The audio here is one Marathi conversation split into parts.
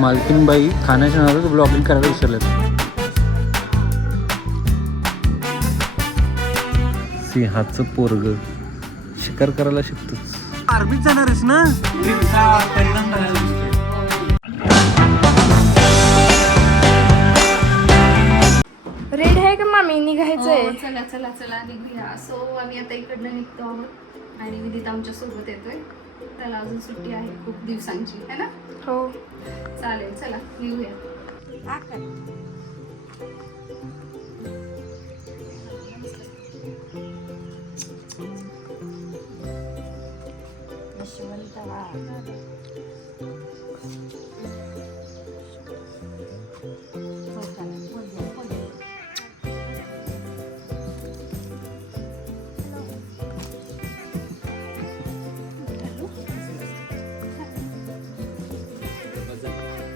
मालकीनबाई खाण्याच्या नादात ब्लॉगिंग करायला विसरलेत. सिंहाचं पोरग शिकार करायला शिकतोच. आर्मीत जाणारच ना. रेड आहे का मामी निघायचंय? चला चला चला निघूया. सो आम्ही आता इकडनं निघतो आहोत आणि विदित आमच्या सोबत येतोय. त्याला अजून सुट्टी आहे खूप दिवसांची है ना. हो चालेल चला निघूया.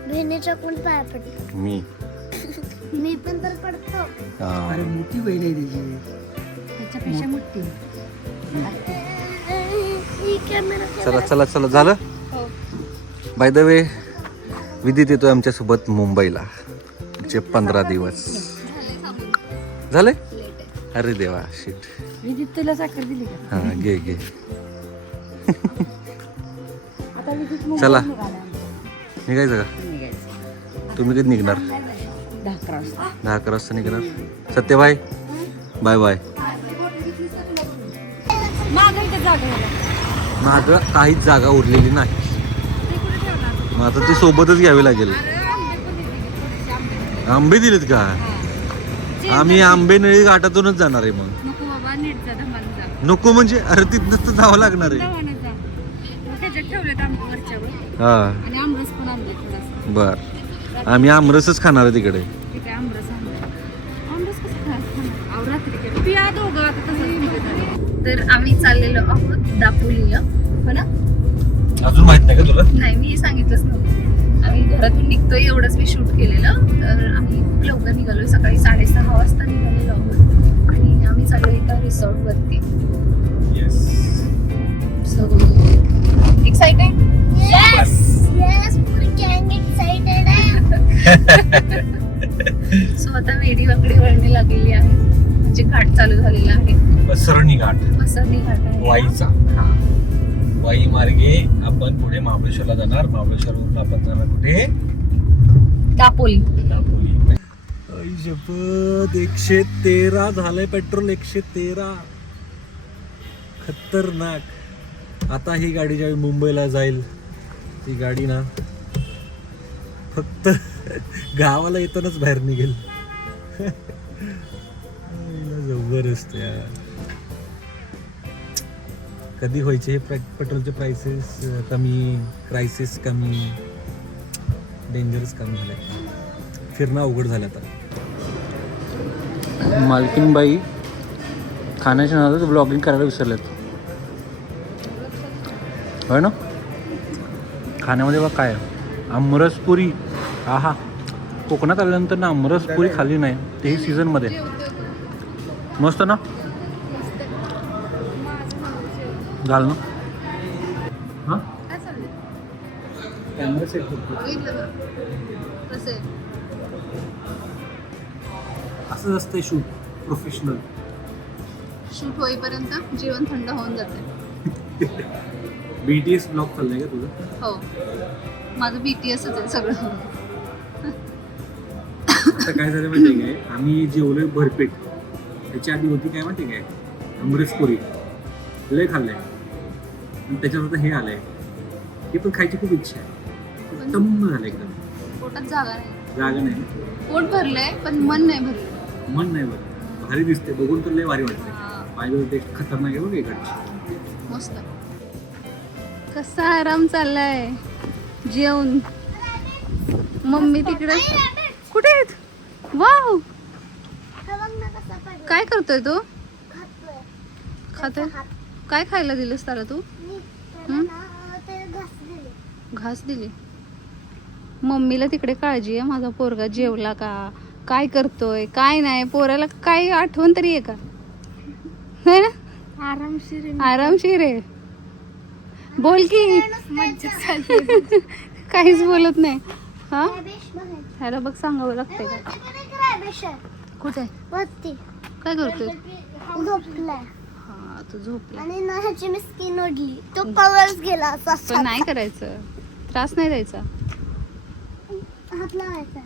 बहिणीच्या कोण पाया पडतो? मी पण तर पडतो. अरे मोठी बहीण आहे त्याची. त्याच्यापेक्षा मोठी. चला चला चला झालं. बाय द वे विदित येतोय आमच्यासोबत मुंबईला. 15 दिवस झाले. अरे देवा शिट. विदित तुला साखर दिली का? हा घे घे. आता विदित चला निघाला. निघायचं का? तुम्ही कधी निघणार? 10-11 वाजता निघणार. सत्यभाई बाय बाय. मागं काहीच जागा उरलेली नाही. मग आता ती सोबतच घ्यावी लागेल. आंबे दिलेत का? आम्ही आंबे नळी घाटातूनच जाणार आहे. मग नको बाबा नीट जा धमाल जा. नको म्हणजे अरे तिथनच तर जावं लागणार आहे. त्याच्यात ठेवलेत आंबे वरच्यावर हा आणि आमरस पण आणले थोडासा. बर आम्ही आमरसच खाणार आहे तिकडे. ठीक आहे आमरस आणलं. आमरस कसं खायचं? अहो रात्री केलं पिया दोघं आता तसं. तर आम्ही चाललेलो आहोत दापोलीला हो ना. अजून माहित नाही का तुला? नाही मी सांगितलंच नव्हतं. आम्ही घरातून निघतोय एवढंच मी शूट केलेलं. तर आम्ही खूप लवकर निघालोय. सकाळी 6:30 वाजता निघालेलो आहोत आणि आम्ही चाललो एका रिसॉर्ट वरती. So excited. Yes, full gang excited आहे. सो आता वेडी वाकडी वळणी लागलेली आहे. म्हणजे घाट चालू झालेला आहे. बसरणी घाट. बसरणी घाट आहे वाईचा. हा. वाई मार्गे आपण पुढे महाबळेश्वरला जाणार. महाबळेश्वरवरून आपण जाणार कुठे? दापोली. दापोली. शपथ 113 झालंय पेट्रोल. 113 खतरनाक. आता ही गाडी ज्यावेळी मुंबईला जाईल ती गाडी ना फक्त गावाला येतानाच बाहेर निघेल. जबरदस्त यार. कधी व्हायचे हे पेट्रोलचे प्राइसेस कमी, क्रायसिस कमी, डेंजरस कमी झाले. फिरणं अवघड झालं आता. मालकीनबाई खाण्याच्या नादात ब्लॉगिंग करायला विसरलेत. होय ना. खाण्यामध्ये बघ काय आमरसपुरी. आहा कोकणात आल्यानंतर ना आमरसपुरी खाल्ली नाही. तेही सीझनमध्ये. मस्त ना. घाल ना. हां काय चाललंय? कॅमेरा सेट करतो. बघितलं का? कसं आहे? असंच असतंय शूट. प्रोफेशनल. शूट होईपर्यंत जीवन थंड होऊन जाते. BTS ब्लॉग चाललाय का तुझं? हो माझं BTSच आहे सगळं. आता काय झालं माहिती काय? आम्ही जेवलोय भरपेट. त्याच्या आधी होती काय माहिती काय? अमृतपुरी. लय खाल्लंय. आणि त्याच्यात आता हे आलंय. हे पण खायची खूप इच्छा आहे. तम्म झालं एकदम. पोटात जागा नाही. जागा नाही. पोट भरलंय पण मन नाही भरलं. मन नाही बरं. भारी दिसते. बघून तर लय भारी वाटते. हा, पाहिलं टेस्ट खतरनाक आहे बघ इकडची. मस्त. कसा आराम चाललाय जेवून. मम्मी तिकडे कुठे आहेत? वाव काय करतोय तू? खातोय. काय खायला दिलंस त्याला तू? घास दिली. मम्मीला तिकडे काळजी आहे. माझा पोरगा जेवला का, काय करतोय काय नाही. पोराला काही आठवण तरी आहे का? नाही ना. आरामशीर आहे. बोल की. काहीच बोलत नाही. हा रॅबिश बघायचं. ह्याला बघ सांगावं लागतंय का वरती पण एक रॅबिश आहे. कुठे वरती काय करतोय झोपलाय हा तू झोपला आणि ना ह्याची मी स्किन ओढली. तो कवरच गेला असा पण नाही करायचं त्रास नाही द्यायचा हात लावायचा.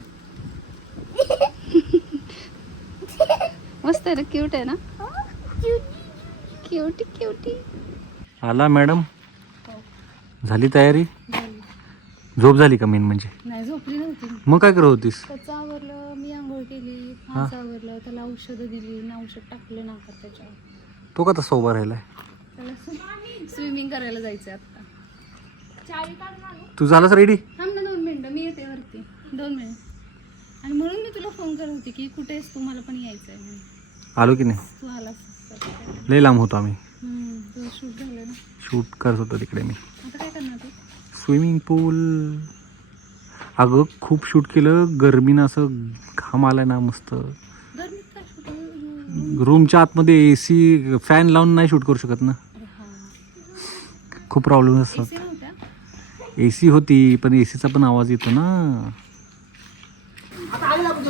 मस्त आहे ना क्यूट आहे ना हो, cute. क्यूटी क्यूटी आला मॅडम झाली तयारी झोप झाली का मेन म्हणजे नाही झोपली नव्हती मग काय करत होतीस त्याचं आवरलं मी आंघोळ केली हा. माझं आवरलं त्याला औषधं दिली ना औषध टाकलं नाकात त्याच्यावर तो का तसा उभा राहिलाय त्याला स्विमिंग करायला जायचं आता तू झालास रेडी थांब ना 2 मिनिटं मी येते वरती 2 मिनिट आणि म्हणून मी तुला फोन करत होती की कुठे आहेस तू मला पण यायचं आहे म्हणून आलो की नाही तू आलास लय लांब होतो आम्ही तुझं शूट झालं ना शूट करत होतो तिकडे मी आता काय करणार तू स्विमिंग पूल अगं खूप शूट केलं गरमीनं असं घाम आलाय ना मस्त गरमीत काय शूट रूमच्या आतमध्ये AC फॅन लावून नाही शूट करू शकत ना खूप प्रॉब्लेम असतात एसी नव्हत्या AC होती पण ACचा पण आवाज येतो ना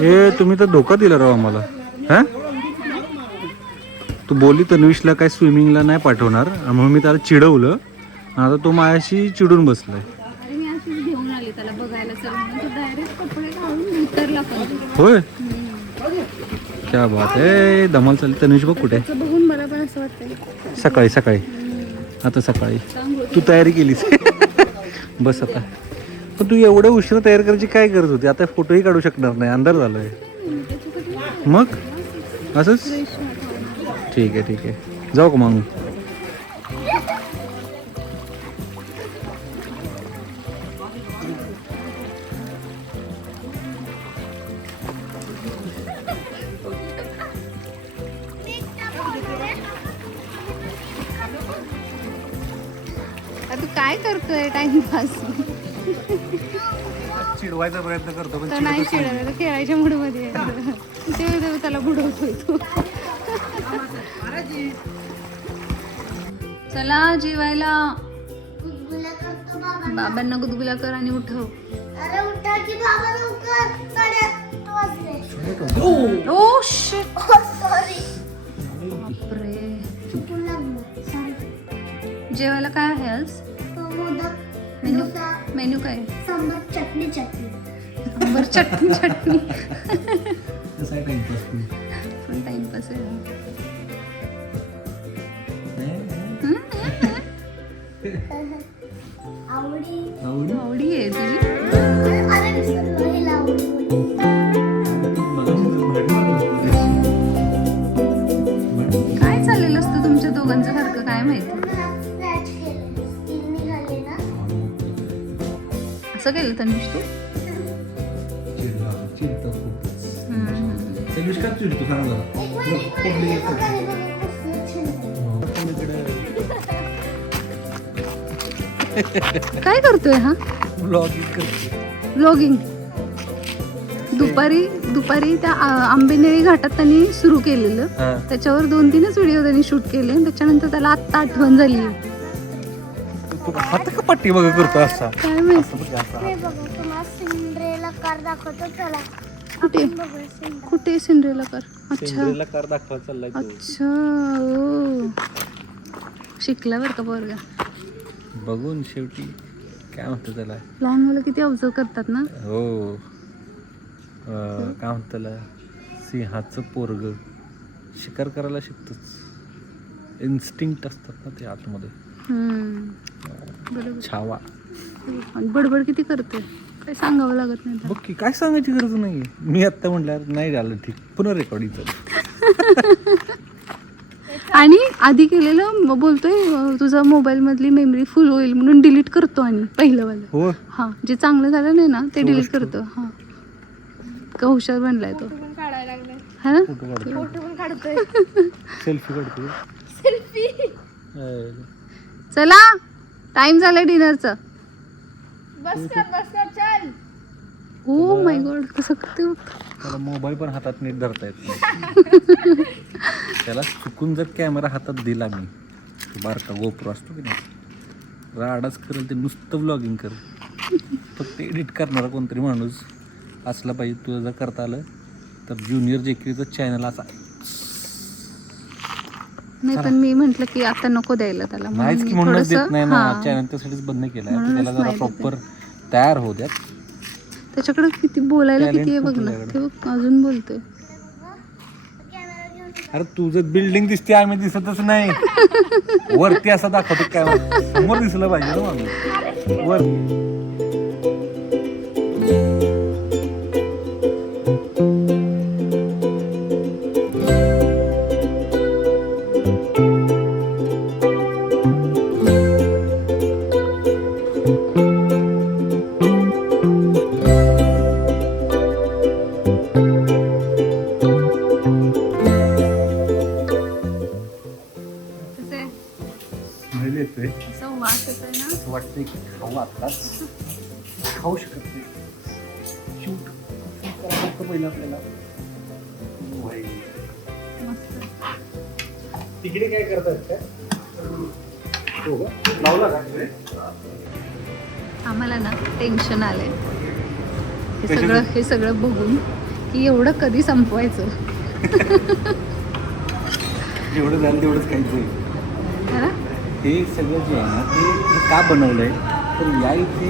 ए तुम्ही तर धोका दिला राव आम्हाला हा तू बोलली तन्वीशला काय स्विमिंगला नाही पाठवणार म्हणून मी त्याला चिडवलं आता तो माझ्याशी चिडून बसलाय अरे मी अशीच घेऊन आली त्याला बघायला चल म्हणून तो डायरेक्ट कपडे घालून उतरला पण होय क्या बात आहे धमाल चालली तन्वीश बघ कुठे त्याचं बघून मला पण असं वाटतंय सकाळी सकाळी आता सकाळी तू तयारी केलीस बस आता पण तू एवढं उशीर तयार करायची काय गरज होती आता फोटोही काढू शकणार नाही अंधार झालाय मग असंच ठीक आहे जाऊ का मग तू काय करतोय टाइमपास चिडवायचा प्रयत्न करतो तर नाही चिडवलं खेळायच्या मूडमध्ये ते त्याला बुडवतोय तू चला जेवायला गुदगुल्या करतो बाबा. बाबांना गुदगुला कर आणि उठव अरे उठा की बाबा लवकर. 8:30 वाजले. Oh shit sorry. बापरे चुकून लागलं. सॉरी. जेवायला काय आहे आज मोदक, मेनू डोसा, मेनू काय सांबार, चटणी. सांबर चटणी टाइमपास पण टाइमपास आहे आवडी. आवडी आहे तुझी अरे विसरलो हिला आवडी बोलली. काय चाललेलं असतं तुमच्या दोघांचं सारखं काय माहिती स्क्रॅच केलं. स्किन निघाली ना. असं केलं तनुष तू एक मिनिट बघा, हे बघा कसलं छान. काय करतोय हा व्लॉगिंग दुपारी त्या आंबेनेळी घाटात त्यांनी सुरू केलेलं त्याच्यावर 2-3च व्हिडिओ त्यांनी शूट केले आणि त्याच्यानंतर त्याला आत्ता आठवण झाली हात का पट्टी बघा करतो असा काय माहिती हे बघा तुम्हाला सिंड्रेला कार दाखवतो. चला कुठे बघूया सिंड्रेला. कुठे सिंड्रेला कर अच्छा सेंद्रियला कार दाखवा चाललाय तो. अच्छा ओ शिकला बरं का पोरगा बघून शेवटी काय म्हणतो त्याला लहान मुलं किती ऑब्झर्व करतात ना हो काय म्हणतो त्याला सिंहाचं पोरग शिकार करायला शिकतच इन्स्टिंक्ट असतात ना ते आतमध्ये बरोबर छावा आणि बडबड किती करते काय सांगावं लागत नाही त्याला. बघ की काय सांगायची गरज नाही मी आत्ता म्हटल्यावर नाही झालं ठीक पुन्हा रेकॉर्डिंग चालू आणि आधी केलेलं बोलतोय तुझा मोबाईल मधली मेमरी फुल होईल म्हणून डिलीट करतो आणि पहिलंवालं हो हा जे चांगलं झालं नाही ना ते डिलीट करतो हा का हुशार बनलाय तो हा ना फोटो काढतो सेल्फी काढतो चला टाइम झालाय डिनरचा ओ माय गॉड कसं करते त्याला मोबाईल पण हातात नीट धरता येत नाही त्याला चुकून जर कॅमेरा हातात दिला मी बारका गोप्रो असतो की नाही राडाच करेल ते नुसतं व्लॉगिंग कर फक्त एडिट करणारा कोणतरी माणूस असला पाहिजे. तुला जर करता आलं तर ज्युनियर जेकेचं चॅनल असा. नाही पण मी म्हंटल की आता नको द्यायला त्याला, नाहीच की म्हणूनच देत नाही ना. चॅनल त्यासाठीच बंद केलाय. त्याला जरा प्रॉपर तयार होऊ द्यात. त्याच्याकडे किती बोलायला Talent किती आहे बघ खूप ना. आहे ते बघ, अजून बोलतोय. अरे तुझं बिल्डिंग दिसते, आम्ही दिसतच नाही. वरती असं दाखवतो काय, समोर दिसलं पाहिजे ना माणूस वर. कसं आहे? स्मेल येतोय. असं वास येतोय ना. असं वाटतंय की खाऊ आत्ताच. खाऊ शकत नाही. शूट करावं लागतं पहिलं आपल्याला. वाई. मस्त. तिकडे काय करतात काय? हो का? लावला का तिकडे? आम्हाला ना टेन्शन आलंय हे सगळं बघून की एवढं कधी संपवायचं. जेवढं झालं तेवढंच खायचं. है ना? हे सगळं जे आहे ना ते का बनवलं आहे, तर या इथे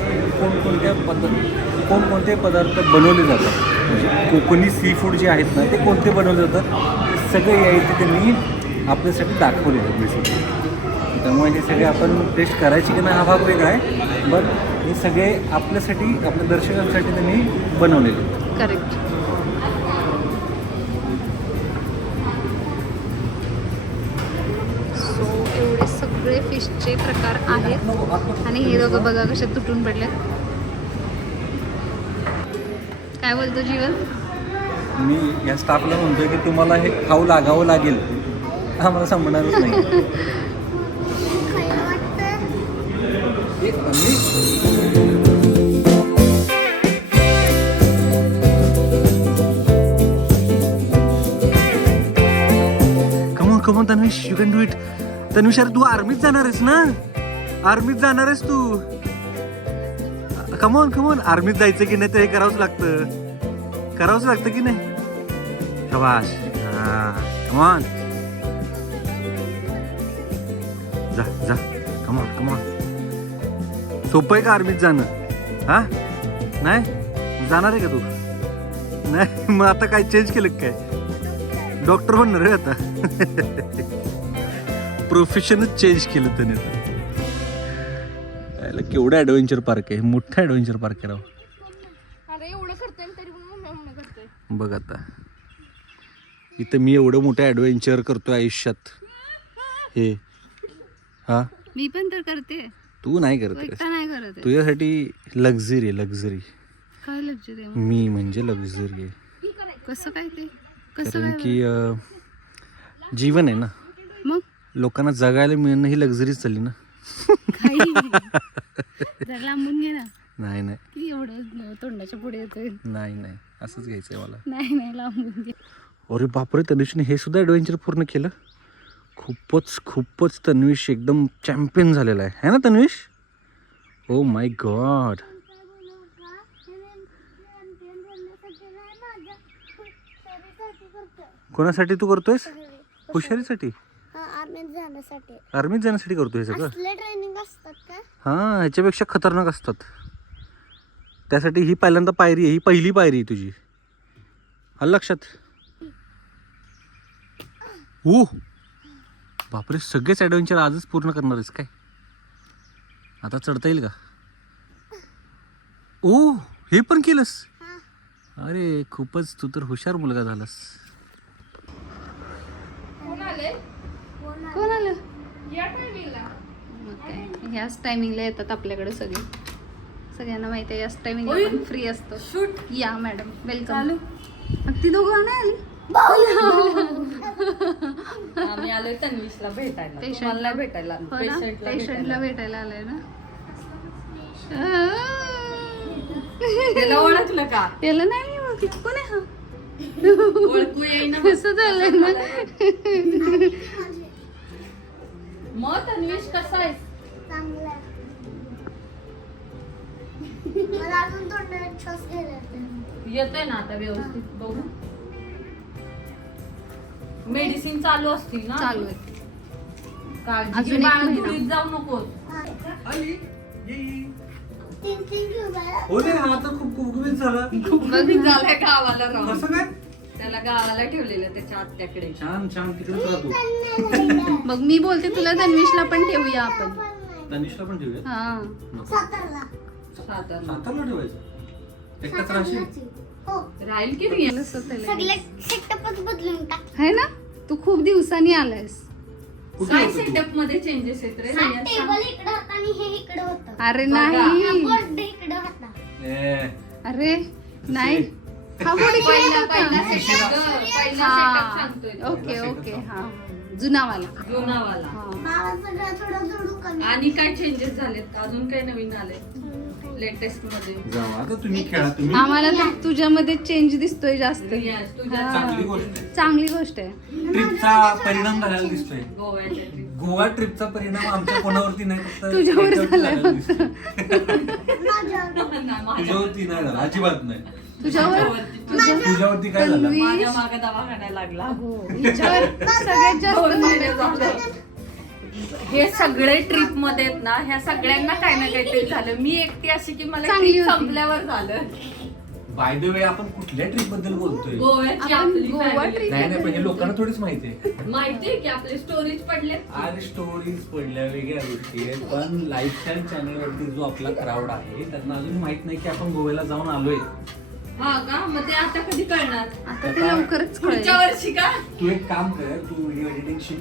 कोणकोणते पदार्थ बनवले जातात, म्हणजे कोकणी सी फूड जे आहेत ना ते कोणते बनवले जातात ते सगळे या इथे त्यांनी आपल्यासाठी दाखवले आहेत बेसिकली. त्यामुळे हे सगळे आपण टेस्ट करायची की नाही हा भाग वेगळा आहे, बट हे सगळे आपल्यासाठी, आपल्या दर्शकांसाठी त्यांनी बनवलेले आहेत. करेक्ट. सो एवढे सगळे फिशचे प्रकार आहेत आणि हे दोघं बघा कशा तुटून पडले. काय बोलतो जीवन? मी या स्टाफला म्हणतोय की तुम्हाला हे खाऊ लागावं लागेल, आम्हाला संपणारच नाही. खायला वाटतं. Come on Tanvish, you can do it. Tanvish अरे तू आर्मीत जाणार आहेस ना, आर्मीत जाणार आहेस तू. कमॉन आर्मीत जायचं की नाही, तर हे करावंच लागतं की नाही. शबाश. कमॉन जा कमॉन. सोपं आहे का आर्मीत जाणं? हा नाही जाणार आहे का तू? नाही मग आता काय चेंज केलं काय? डॉक्टर बनणार आहे आता. प्रोफेशनच चेंज केलं त्याने. आता केवढं ॲडव्हेंचर पार्क आहे, मोठं ॲडव्हेंचर पार्क आहे राव. बघ आता इथं मी एवढं मोठं ॲडव्हेंचर करतोय आयुष्यात. हे हा मी पण तर करते. तू नाही करत. नाही करत. तुझ्यासाठी लक्झरी आहे, लक्झरी. काय लक्झरी आहे? मी म्हणजे लक्झरी आहे. कसं काय ते? कसं कारण काय? की जीवन आहे ना, मग लोकांना जगायला मिळणं ही लक्झरीच चालली ना. काही जरा लांबून घे ना. नाही किती एवढं तोंडाच्या पुढे येतोय. नाही असंच घ्यायचंय मला. नाही लांबून घे. अरे बापरे, तन्वीशने हे सुद्धा ॲडव्हेंचर पूर्ण केलं. खूपच तन्वीश एकदम चॅम्पियन झालेला आहे ना तन्वीश. Oh my God. कोणासाठी तू करतोयस? हुशारीसाठी? आर्मीत जाण्यासाठी करतोय हे सगळं? ट्रेनिंग असतात का? हां, ह्याच्यापेक्षा खतरनाक असतात. त्यासाठी ही पहिल्यांदा पायरी आहे, ही पहिली पायरी आहे तुझी. आलं लक्षात? ओ बापरे, सगळेच ॲडव्हेंचर आजच पूर्ण करणार आहेस काय? आता चढता येईल का? ओ हे पण केलंस? अरे खूपच, तू तर हुशार मुलगा झालास. कोण आलं? ह्याच टायमिंगला येतात आपल्याकडे सगळे. सगळ्यांना माहिती आहे याच टायमिंगला आपण फ्री असतो. शूट या मॅडम, वेलकम. ती दोघं नाही आली. आम्ही आलोय तन्वीशला भेटायला, पेशंटला भेटायला, पेशंटला भेटायला आलोय ना. त्याला ओळखलं का? त्याला नाही ओळखी. कोण आहे हा? ओळखू येईना. कसं झालंय ना. मग तन्वीश कसा आहे? चांगलं. मला अजून तोंडात श्वास घ्यायला येतोय. येतोय ना आता व्यवस्थित बघू. मेडिसिन चालू असतील ना? चालू आहे. काळजी अजून घे एक बाळा, महिना. धुळीत जाऊ नको. आली ये. तीन घेऊ बाळा. हो रे हा तर खूप गुबगुबीत झाला. बघ झालंय गावाला राहून. कसं काय त्याला गावाला ठेवलेलं त्याच्या आत्याकडे. छान छान तिकडेच राहतो. मग मी बोलते तुला तन्वीशला पण ठेवूया आपण. तनिषला पण ठेवूया. हा सातारला. सातारला. सातारला ठेवायचं एकटाच राहशील. हो. राहील की नाही? सगळे सेटअपच बदलून टाक. है ना तू खूप दिवसांनी आलायस. कुठे काय होतं तू? सेटअप मध्ये चेंजेस आहेत रे? हा टेबल इकडे होता आणि हे इकडे होतं. अरे बघा. हा नाही बोर्ड इकडे होता. ए, अरे नाही हा पुढे पहिला गेला पहिला होता. सेटअप पहिला हा सेटअप सांगतोय तो. ओके ओके हा जुनावाला जुनावाला. हा. मला सगळं थोडं जोडू कमी. आणि काय चेंजेस झालेत? अजून काय नवीन आलंय लेटेस्ट मध्ये? जावा आता तुम्ही खेळा तुम्ही. आम्हाला तर तुझ्यामध्ये चेंज दिसतोय जास्त. रियाज, तुझ्या हा. चांगली गोष्ट आहे. चांगली गोष्ट आहे. ट्रिपचा परिणाम झालेला दिसतोय. गोव्याच्या trip. गोवा ट्रिपचा परिणाम आमच्या कोणावरती नाही फक्त तुझ्यावर त्याच्यावरती झालाय झालेला दिसतोय. माझ्यावर. नाही, माझ्या- तुझ्यावरती नाही झाला अजिबात नाही. तुझ्यावर तुझ्यावरती काय झालं तन्वी- माझ्या मागे दवाखान्याला लागला. हो हिच्यावर सगळ्यात जास्त दोन महिने झालं. झाले. हे सगळे ट्रिप मध्ये आहेत ना, ह्या सगळ्यांना काही ना काहीतरी झालं. मी एकटी अशी की मला चांगली trip होती. संपल्यावर झालं. बाय द वे आपण कुठल्या ट्रिप बद्दल बोलतोय? गोव्याची आपण आपली गोवा family. trip- नाही नाही म्हणजे लोकांना थोडीच माहिती आहे. माहितीये की आपले स्टोरीज पडले. आज स्टोरीज पडल्या वेगळ्या गोष्टी आहेत पण लाईफस्टाईल चॅनलवरती जो आपला क्राऊड आहे त्यांना अजून माहित नाही की आपण गोव्याला जाऊन आलोय. हा का? मग ते आता कधी करणार? आता ते लवकरच कळेल. पुढच्या वर्षी का? तू एक काम कर तू व्हिडिओ एडिटिंग शिक.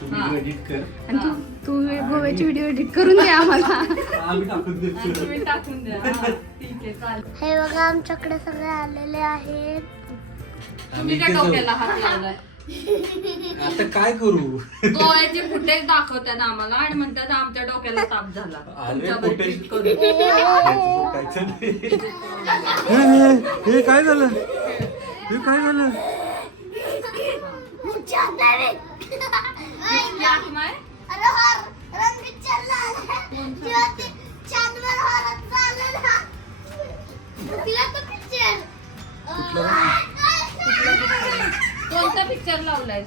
तू हा. व्हिडिओ एडिट कर. आणि तू गोव्याची व्हिडिओ एडिट करून दे आम्हाला. आम्ही टाकून आणि देतो. तुम्ही टाकून द्या. हा, ठीक आहे चालेल. हे बघा आमच्याकडे सगळे आलेले आहेत. तुम्ही आम्ही त्या इथे जाऊ. डोक्याला हात लावलाय. आता काय करू? गोव्याचे फुटेज दाखवतात आम्हाला आणि म्हणतात आमच्या डोक्याला ताप झाला. अरे तुमच्यावर footage- click करून. हे काय झालं? हे काय झालं? किती आत्मा आहे? अरे हर रंग पिक्चरला आला. जेव्हा ते चांदवर हरत चाललं ना. तिला तो पिक्चर. कोणता पिक्चर लावलाय?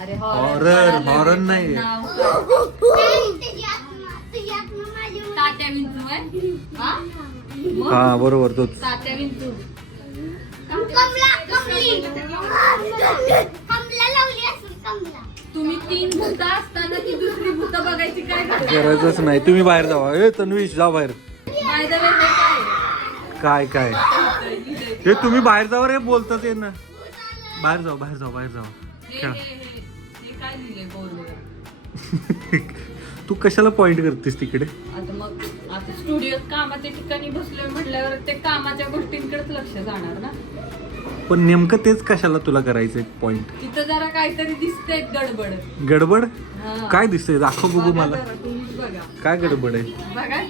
अरे Horror नाही. नाव तुझी आत्मा माझी. तात्या विंचू आहे? हा? मग? हा बरोबर तोच. तात्या विंचू. कमला कमली. कमला लावली असेल कमला. तुम्ही 3 भूत असताना ती दुसरी भूत बघायची काय गरज? गरजच नाही तुम्ही बाहेर जावा. ए तन्वीश जा बाहेर. By the way, हे काय काय काय? हे तुम्ही बाहेर जावा रे बोलताच येत ना. बाहेर जाऊ बाहेर जाऊ बाहेर जाऊ. हे काय लिहिलंय बोर्डवर? तू कशाला पॉइंट करतेस तिकडे? आता मग आता स्टुडिओत कामाच्या ठिकाणी बसलोय म्हटल्यावर ते कामाच्या गोष्टींकडेच लक्ष जाणार ना. पण नेमकं तेच कशाला तुला करायचंय पॉइंट? तिथं जरा काहीतरी दिसतंय गडबड. गडबड हा. काय दिसतंय दाखव बघू बघा मला. जरा, तुम्हीच बघा. काय गडबड आहे? बघा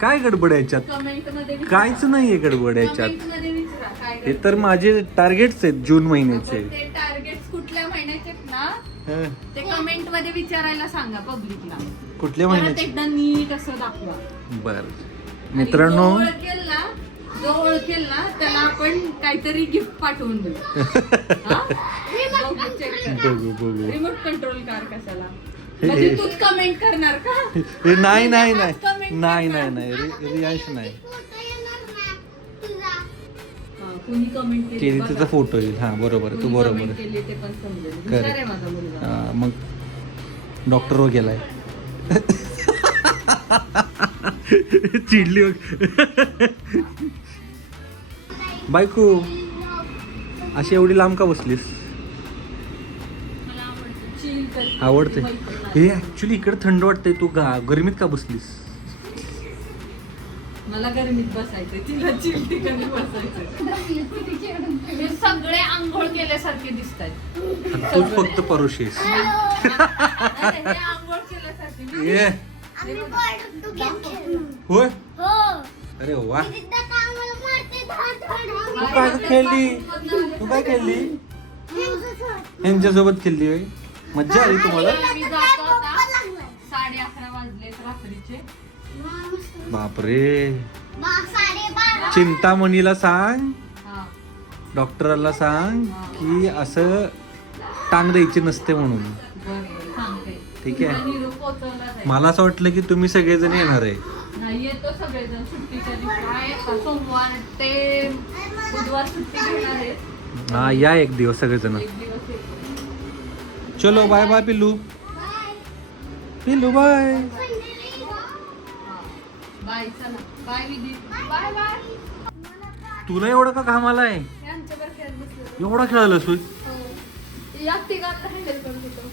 काय गडबड आहे याच्यात? कमेंट मध्ये विचारा. काहीच नाहीये गडबड याच्यात. Comment मध्ये विचारा काय हे गडबड. तर माझे टार्गेट्स आहेत जून महिन्याचे. आपण ते टार्गेट कुठल्या महिन्याचे आहेत ना हं. ते कमेंट मध्ये विचारायला सांगा पब्लिकला. कुठल्या परत महिन्याचे? एकदा नीट असं दाखवा. बर आणि मित्रांनो जो ओळखेल ना त्याला आपण काहीतरी गिफ्ट पाठवून देऊ. बघू बघू. रिमोट कंट्रोल कार कशाला? हे- म्हणजे तूच कमेंट करणार का? हे नाही नाही हाच comment नाही नाही करणार. नाही नाही रियांश नाही फोटो येणार ना तुझा. हा, कुणी कमेंट केली केली बघा. तिचा फोटो येईल. हा बरोबर आहे, तू कुणी बरोबर comment आहे. केली ते पण समजेल. Correct. हुशार आहे माझा मुलगा. हा, मग डॉक्टर वर गेलाय. चिडली बायको अशी एवढी लांब का बसलीस? मला आवडतं. Chill करते. आवडते. मैत्रीण हे ऍक्च्युली इकडे थंड वाटतंय तू गरमीत का बसलीस? मला गरमीत बसायचंय, तिला चिल ठिकाणी बसायचं. हे सगळे आंघोळ केल्यासारखे दिसत आहेत. आणि तूच फक्त परुषेस. हे आंघोळ केल्यासारखे. ये आम्ही बोर्ड तू गेम खेळलो. होय हो. अरे वा. एकदा का आम्हाला मारते धाड तू काय खेळली? तू काय खेळली? यांच्यासोबत खेळली होय? मज्जा आली तुम्हाला? मी जातो आता. 11:30 वाजलेत रात्रीचे. मस्त बापरे. 12:30. चिंतामणीला सांग, हा. डॉक्टराला सांग की असं टांग द्यायची नसते म्हणून. बरं, बरं, सांगते. ठीक आहे. तुला निरोप पोहोचवला जाईल. मला असं वाटलं की तुम्ही सगळेजण येणार आहे. नाही येतो सगळेजण सुट्टीच्या दिवशी आहे का सोमवार ते बुधवार सुट्टी घेणार आहेत. हा, या एक दिवस सगळेजण. एक दिवस येतो. चलो बाय बाय पिल्लू. पिल्लू बाय. बाय चला बाय विधी बाय बाय. तुला एवढं का घाम आलाय? हे आमच्यावर खेळत बसलो. एवढा खेळायला सोय. हो. या तिघांना हँडल करत होतो.